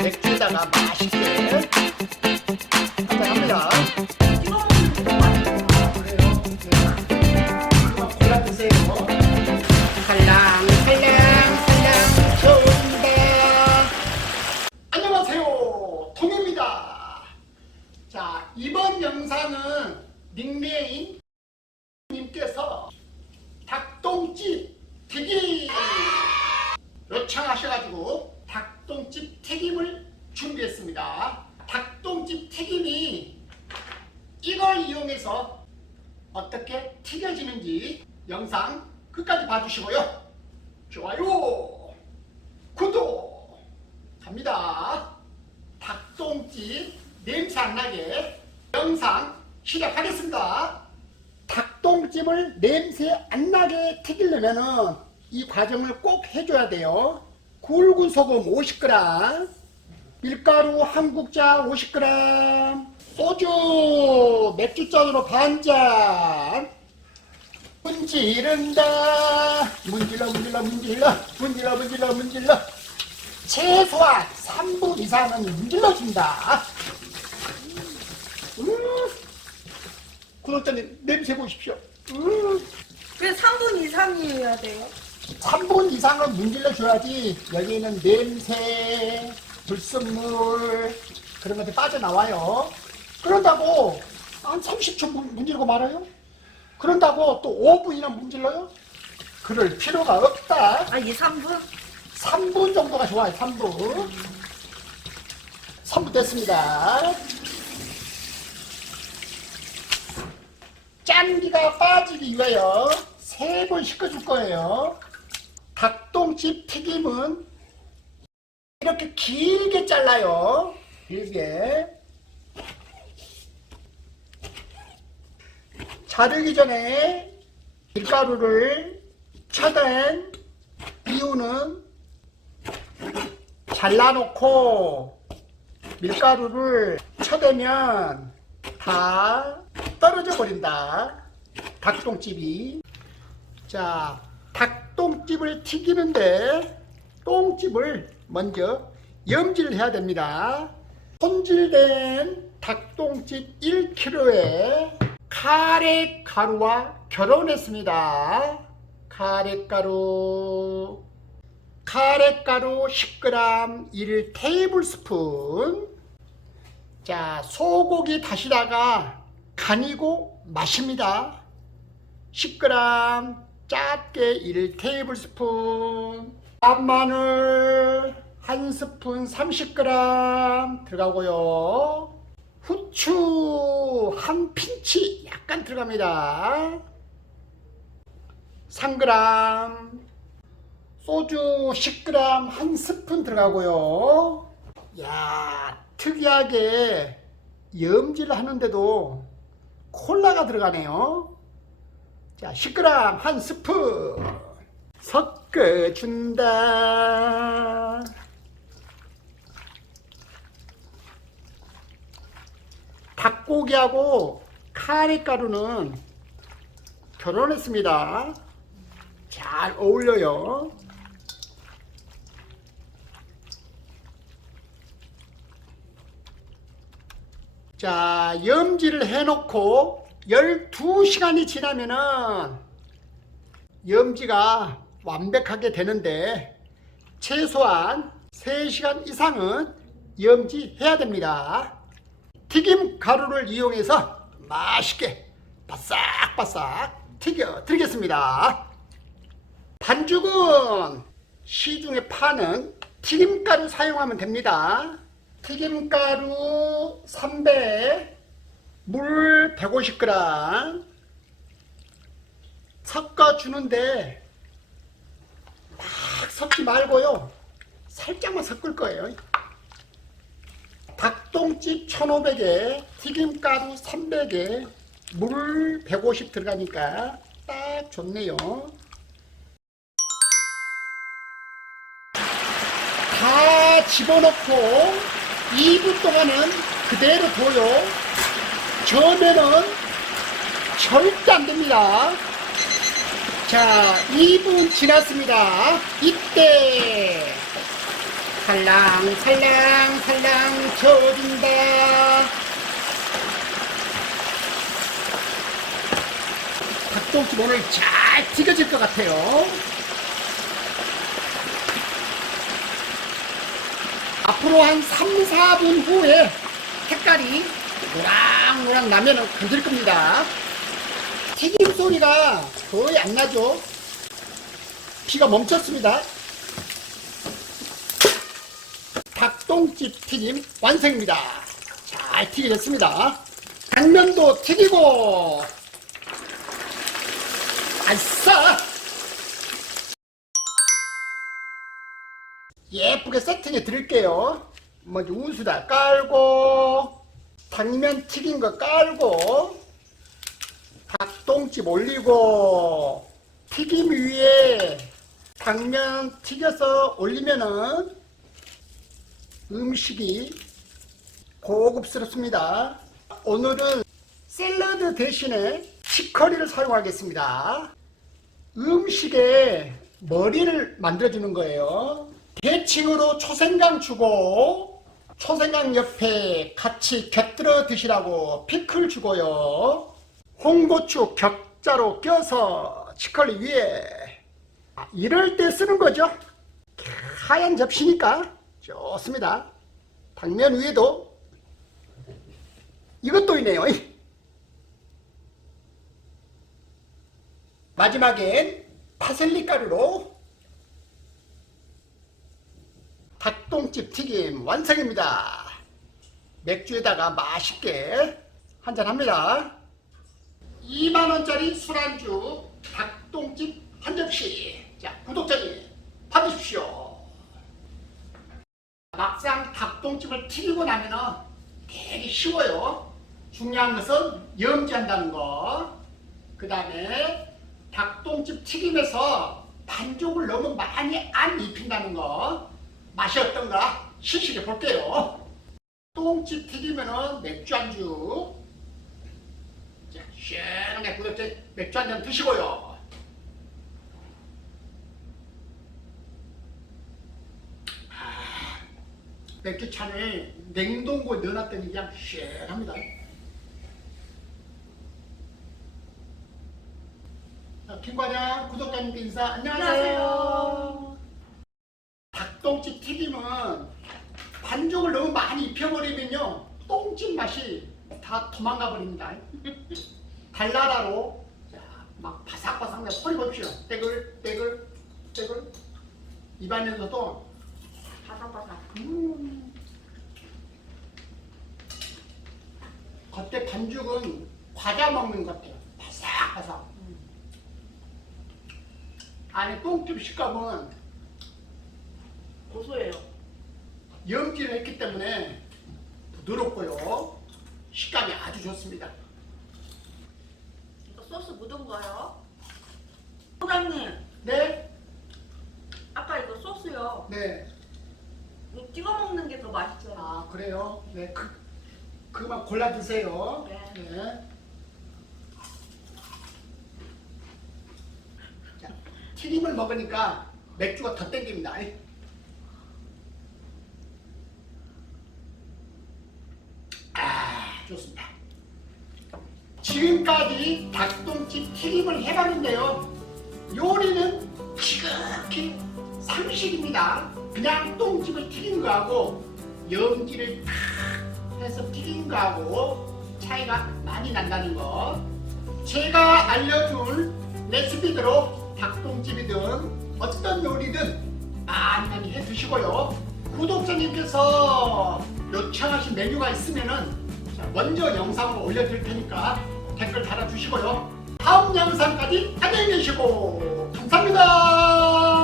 맥주에다가 맛있게 한잔 합니다. 골라 드세요. 살랑 살랑 살랑 좋은데. 안녕하세요. 통입니다. 자, 이번 영상은 닉네임 님께서 닭똥집 튀김 요청하셔가지고 닭똥집 튀김을 준비했습니다. 닭똥집 튀김이 이걸 이용해서 어떻게 튀겨지는지 영상 끝까지 봐주시고요. 좋아요, 구독 갑니다. 닭똥집 냄새 안 나게 영상 시작하겠습니다. 닭똥집을 냄새 안 나게 튀기려면은 이 과정을 꼭 해줘야 돼요. 굵은 소금 50g, 밀가루 한 국자 50g, 소주 맥주잔으로 반잔, 문지른다, 문질러 문질러 문질러 문질러 문질러 문질러 최소한 3분 이상은 문질러준다. 음, 구독자님 냄새 보십시오. 음, 왜 3분 이상이어야 돼요? 3분 이상은 문질러 줘야지 여기에는 냄새, 불순물 그런 것들이 빠져나와요. 그런다고 한 30초 문- 문지르고 말아요? 그런다고 또 5분이나 문질러요? 그럴 필요가 없다. 아, 2, 3분? 3분 정도가 좋아요, 3분. 3분 됐습니다. 짠기가 빠지기 위하여 세 번 씻어줄 거예요. 닭똥집 튀김은 이렇게 길게 잘라요. 길게. 자르기 전에 밀가루를 쳐댄 이유는 잘라놓고 밀가루를 쳐대면 다 떨어져 버린다. 닭똥집이. 자, 닭똥집을 튀기는데 똥집을 먼저 염질해야 됩니다. 손질된 닭똥집 1kg에 카레 가루와 결혼했습니다. 카레 가루 카레 가루 10g 1 테이블 스푼 자 소고기 다시다가 간이고 마십니다 10g 작게 1 테이블스푼 밥마늘 한 스푼 30g 들어가고요 후추 한 핀치 약간 들어갑니다 3g 소주 10g 한 스푼 들어가고요. 야 특이하게 염질 하는데도 콜라가 들어가네요. 자 10g 한 스푼 섞어준다. 닭고기하고 카레가루는 결혼했습니다. 잘 어울려요. 자, 염지를 해놓고 12시간이 지나면은 염지가 완벽하게 되는데 최소한 3시간 이상은 염지해야 됩니다. 튀김 가루를 이용해서 맛있게 바싹바싹 튀겨 드리겠습니다. 반죽은 시중에 파는 튀김가루 사용하면 됩니다. 튀김가루 300, 물 150g 섞어주는데 막 섞지 말고요. 살짝만 섞을 거예요. 닭똥집 1500에 튀김가루 300에 물 150 들어가니까 딱 좋네요. 다 집어넣고 2분 동안은 그대로 둬요. 저면은 절대 안 됩니다. 자, 2분 지났습니다. 이때 살랑 살랑 살랑 저어진다. 닭똥집 오늘 잘 튀겨질 것 같아요. 앞으로 한 3, 4분 후에 색깔이 노랑노랑 나면은 건질 겁니다. 튀김 소리가 거의 안 나죠. 피가 멈췄습니다. 닭똥집 튀김 완성입니다. 잘 튀겨졌습니다. 당면도 튀기고 아싸! 예쁘게 세팅해 드릴게요. 먼저 운수다 깔고 당면 튀긴 거 깔고 닭똥집 올리고 튀김 위에 당면 튀겨서 올리면은 음식이 고급스럽습니다. 오늘은 샐러드 대신에 치커리를 사용하겠습니다. 음식에 머리를 만들어주는 거예요. 대칭으로 초생강 주고 초생강 옆에 같이 곁들여 드시라고 피클 주고요. 홍고추 격자로 껴서 치컬리 위에 아, 이럴 때 쓰는 거죠. 하얀 접시니까 좋습니다. 당면 위에도 이것도 있네요. 마지막엔 파슬리 가루로 닭똥집 튀김 완성입니다. 맥주에다가 맛있게 한잔 합니다. 2만원짜리 술안주 닭똥집 한 접시. 자, 구독자님 받으십시오. 막상 닭똥집을 튀기고 나면은 되게 쉬워요. 중요한 것은 염지한다는 거. 그 다음에 닭똥집 튀김에서 반죽을 너무 많이 안 입힌다는 거. 맛이 어떤가 시식해 볼게요. 똥집 튀기면은 맥주 안주. 자, 시원하게 구독자 맥주 한 잔 드시고요. 아, 맥주 잔을 냉동고에 넣어놨더니 그냥 시원합니다. 자, 김과장 구독자님 인사 안녕하세요. 닭 똥집 튀김은 반죽을 너무 많이 입혀버리면요 똥집 맛이 다 도망가 버립니다. 달나라로 자, 막 바삭바삭 내 소리 봅시오. 떼글 떼글 떼글 입안에서도 바삭바삭. 음. 겉에 반죽은 과자 먹는 것 같아요. 바삭바삭. 안에 똥집 식감은 고소해요. 염지를 했기 때문에 부드럽고요. 식감이 아주 좋습니다. 이거 소스 묻은 거요. 소장님, 네, 아까 이거 소스요. 네. 이거 찍어 먹는 게 더 맛있어요. 아, 그래요? 네, 그, 그만 골라 드세요. 네. 자, 튀김을 먹으니까 맥주가 더 땡깁니다. 아, 좋습니다. 지금까지 닭똥집 튀김을 해봤는데요. 요리는 지극히 상식입니다. 그냥 똥집을 튀긴 거하고 염지를 탁 해서 튀긴 거하고 차이가 많이 난다는 거. 제가 알려줄 레시피대로 닭똥집이든 어떤 요리든 많이 많이 해 드시고요. 구독자님께서 요청하신 메뉴가 있으면은 자, 먼저 영상을 올려드릴 테니까 댓글 달아주시고요. 다음 영상까지 안녕히 계시고 감사합니다.